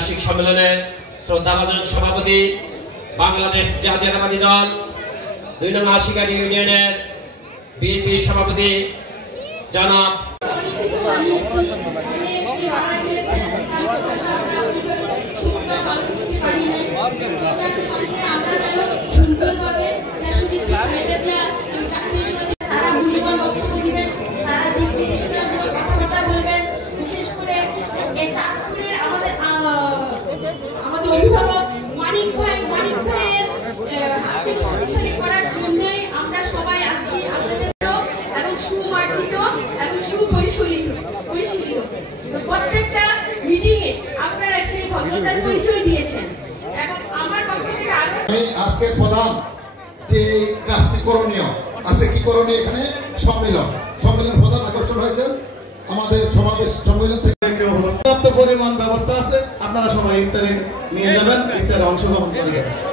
ঐতিহাসিক সম্মেলনের শ্রদ্ধাভাজন সভাপতি বাংলাদেশ জাতীয়তাবাদী দল 2 নং আশিকারি ইউনিয়নের বিএনপি সভাপতি জনাব বিশেষ করে চাঁদপুরের আমাদের অভিভাবক মানিক ভাইয়ের হাতকে শক্তিশালী করার জন্যই আমরা সবাই আছি আপনাদের এবং সুমার্জিত এবং সুপরিশীলিত প্রত্যেকটা মিটিং এ আপনারা সেই ভদ্রতার পরিচয় দিয়েছেন এবং আমার পক্ষ থেকে আজকের প্রধান যে কাজটি করণীয় আছে কি করণীয় এখানে সম্মেলন প্রধান আকর্ষণ হয়েছে আমাদের সমাবেশ সম্মেলন থেকে পর্যাপ্ত পরিমাণ ব্যবস্থা আছে আপনারা সবাই ইফতারে নিয়ে যাবেন ইফতারে অংশগ্রহণ করে যাবেন।